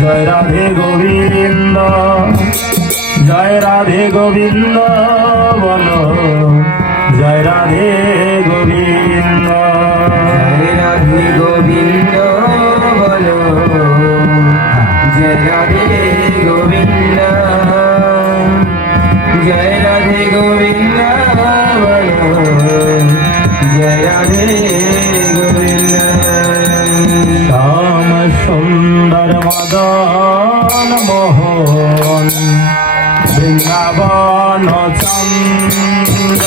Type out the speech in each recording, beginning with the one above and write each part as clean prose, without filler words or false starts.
জয় রাধে গোবিন্দ, জয় রাধে গোবিন্দ বলো, জয় রাধে গোবিন্দ, জয় রাধে গোবিন্দ বলো, জয় রাধে গোবিন্দ, জয় রাধে গোবিন্দ বলো, জয় রাধে গোবিন্দ। শ্যাম সুন্দর মদন মোহন বৃন্দাবন চন্দ্র,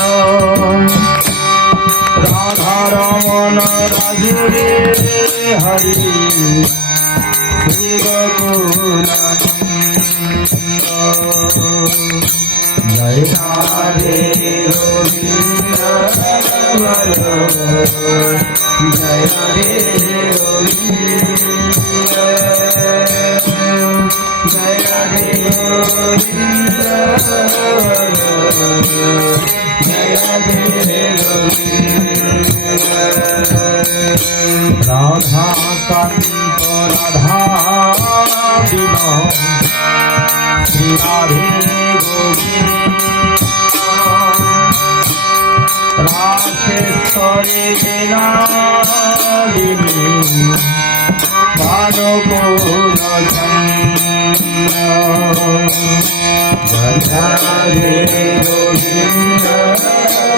রাধারমণ রাজুরে হরি শ্রী গোকুলানন্দ। জয় রাধে গোবিন্দ বলো, জয় রাধে গোবিন্দ, জয় রাধে গোবিন্দ বলো, জয় রাধে গোবিন্দ। রাধা কান্ত রাধা বিনোদ শ্রী রাধে গোবিন্দ, রাধেশ্বরী বিনোদিনী ভানুকুল চন্দ্র। জয় রাধে গোবিন্দ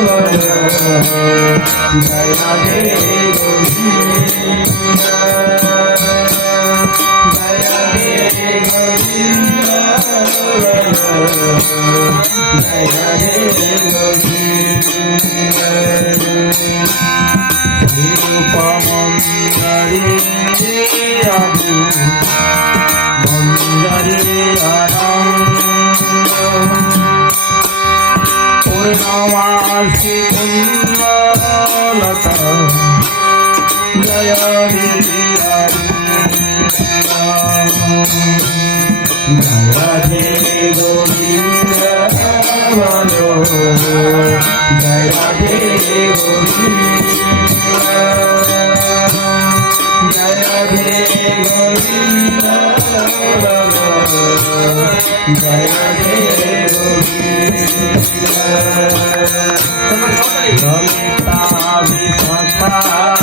বলো, জয় রাধে গোবিন্দ, জয় রাধে গোবিন্দ বলো, জয় রাধে গোবিন্দ। রূপমঞ্জরি আদি মঞ্জরি আনন্দ, পূর্ণমাসি কুণ্ডলতা জয় রাধে গোবিন্দ বলো, জয় রাধে গোবিন্দ, জয় রাধে গোবিন্দ বলো, জয় রাধে গোবিন্দ। ললিতা বিশাখায়াদি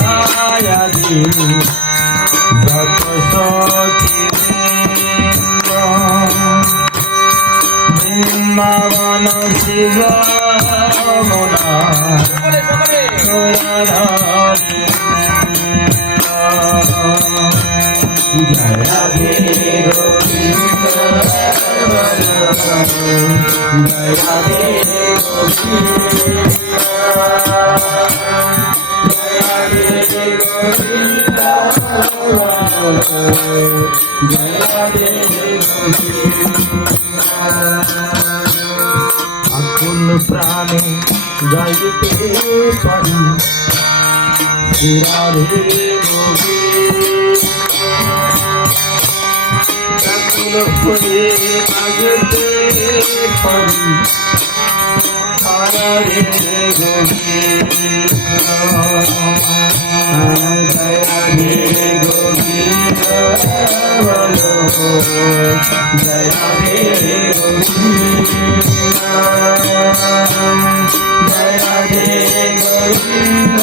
যত সখী বৃন্দাবন শিব মোনা জয় রাধে গোবিন্দ বলো, জয় রাধে গোবিন্দ, জয় রাধে গোবিন্দ বলো, জয় রাধে গোবিন্দ। আকুল প্রাণে গাইতে পারি শ্রী রাধে গোবিন্দ, আকুল হয়ে গাইতে পারি রাধে গোবিন্দ, জয় রাধে গোবিন্দ বলো, জয় রাধে গোবিন্দ, জয় রাধে গোবিন্দ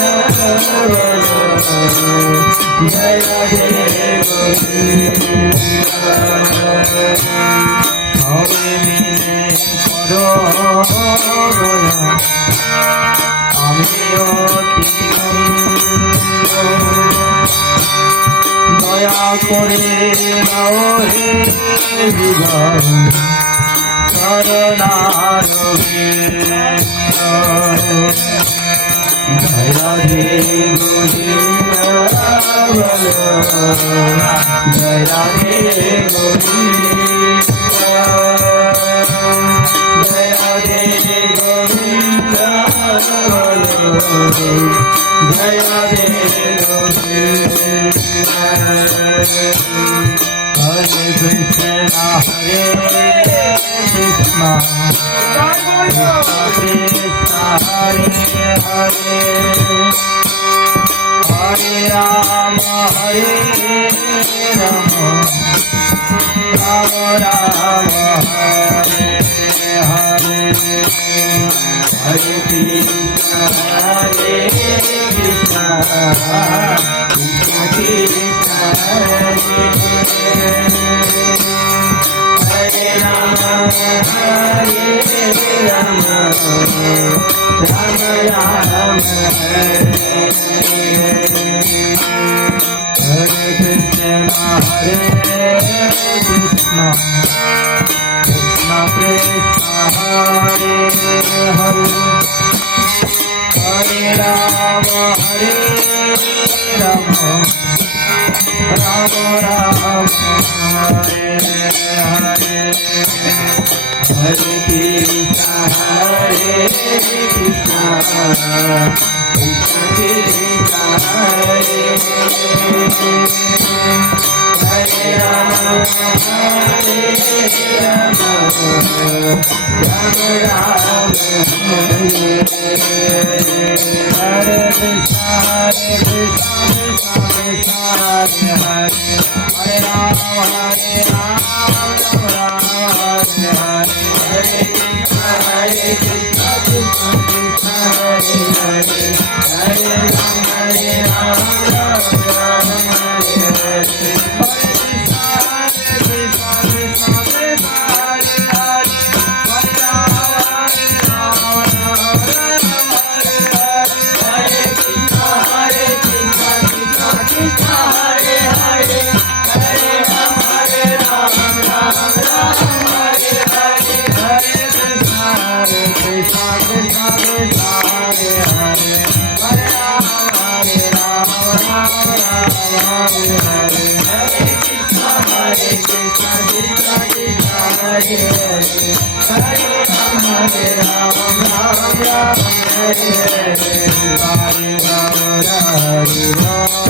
বলো, জয় রাধে গোবিন্দ। সবে মিলে করো দয়া আমি অতি দয়া করে নাও হে বিভাগ শরণারবিন্দ। জয় রাধে গোবিন্দ বলো, জয় রাধে গোবিন্দ, জয় রাধে গোবিন্দ বলো, জয় রাধে গোবিন্দ। হরে কৃষ্ণ হরে কৃষ্ণ কৃষ্ণ হরে হরে, হরে রাম Ram Ram Hare Hare Hare Krishna Hare Krishna Krishna Krishna Hare Rama Hare Rama Rama Rama Hare Krishna Hare Krishna Krishna Krishna Hare Hare Hare Rama Rama Rama Hare Hare Hare Krishna Hare Krishna Krishna Krishna Hare Hare Rama Rama Rama Hare Krishna Krishna Krishna Hare Hare Hare Rama Rama Hare Hare Hare Krishna Krishna Krishna Hare Hare Hare Rama Rama Hare Hare Hare